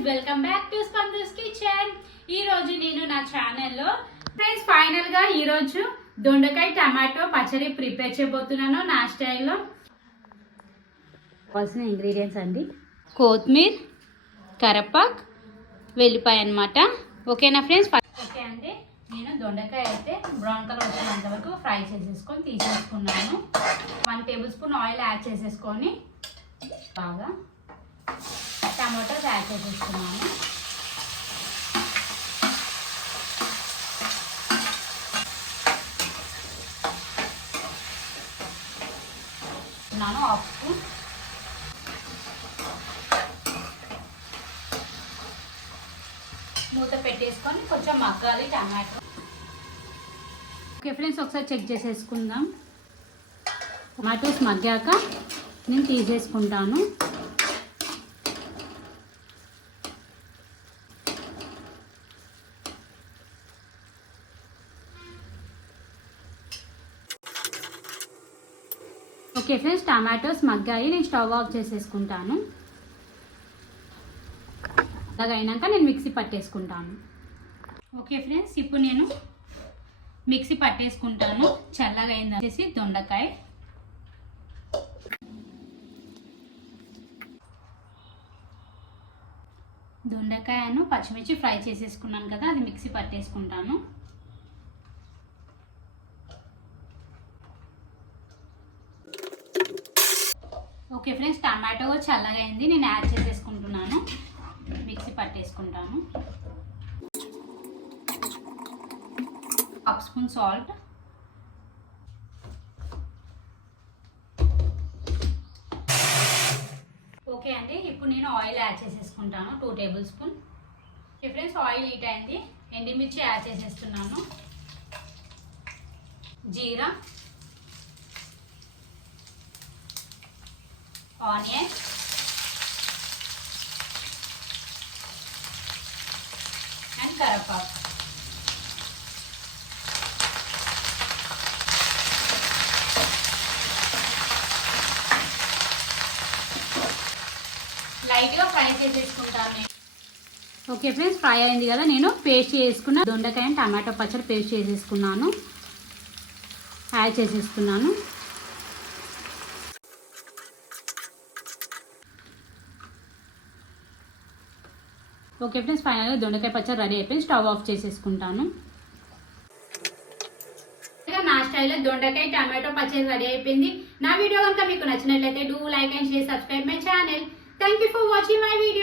Friends, welcome back to Spandas kitchen. ఈ రోజు నేను నా ఛానల్లో ఫ్రెండ్స్ ఫైనల్ గా ఈ రోజు దొండకాయ టమాటో పచ్చడి ప్రిపేర్ చేయబోతున్నాను నా స్టైల్లో. కావాల్సిన ఇంగ్రీడియంట్స్ అండి: కొత్తిమీర, కరివేపాకు, వెల్లిపాయ అన్నమాట. ఓకేనా ఫ్రెండ్స్? ఓకే అండి, నేను దొండకాయ అయితే బ్రౌన్ కలర్ వచ్చేంత వరకు ఫ్రై చేసేసుకొని తీసేసుకున్నాను. 1 టేబుల్ స్పూన్ ఆయిల్ యాడ్ చేసేసుకొని బాగా టమాటోస్ యాడ్ చేసేసుకున్నాను. హాఫ్ స్పూన్ మూత పెట్టేసుకొని కొంచెం మగ్గాలి టమాటో. ఓకే ఫ్రెండ్స్, ఒకసారి చెక్ చేసేసుకుందాం. టమాటోస్ మగ్గాక నేను తీసేసుకుంటాను. ఓకే ఫ్రెండ్స్, టమాటోస్ మగ్గాయి. నేను స్టవ్ ఆఫ్ చేసేసుకుంటాను. అలాగ అయినాక నేను మిక్సీ పట్టేసుకుంటాను. ఓకే ఫ్రెండ్స్, ఇప్పుడు నేను మిక్సీ పట్టేసుకుంటాను. చల్లగా అయింది వచ్చేసి దొండకాయను పచ్చిమిర్చి ఫ్రై చేసేసుకున్నాను కదా, అది మిక్సీ పట్టేసుకుంటాను. ఓకే ఫ్రెండ్స్, టమాటో చల్లగా అయింది. నేను యాడ్ చేసేసుకుంటున్నాను, మిక్సీ పట్టేసుకుంటాను. 1 స్పూన్ సాల్ట్, ఓకే అండి. ఇప్పుడు నేను ఆయిల్ యాడ్ చేసేసుకుంటాను, 2 tablespoon. Okay friends, oil heat అయింది. ఎండుమిర్చి యాడ్ చేసేస్తున్నాను, జీరా, ఆనియన్, అండ్ కరివేపాకు. లైట్గా ఫ్రై చేసేసుకుంటాను. ఓకే ఫ్రెండ్స్, ఫ్రై అయింది కదా, నేను పేస్ట్ చేసుకున్న దొండకాయ అండ్ టమాటో పచ్చడి పేస్ట్ చేసేసుకున్నాను, యాడ్ చేసేస్తున్నాను. ఓకే ఫ్రెండ్స్, ఫైనల్గా దొండకాయ పచ్చడి రెడీ అయిపోయింది. స్టవ్ ఆఫ్ చేసేసుకుంటాను. నా స్టైల్లో దొండకాయ టమాటో పచ్చడి రెడీ అయిపోయింది. నా వీడియో కనుక మీకు నచ్చినట్లయితే do like and share, subscribe my channel. Thank you for watching my video.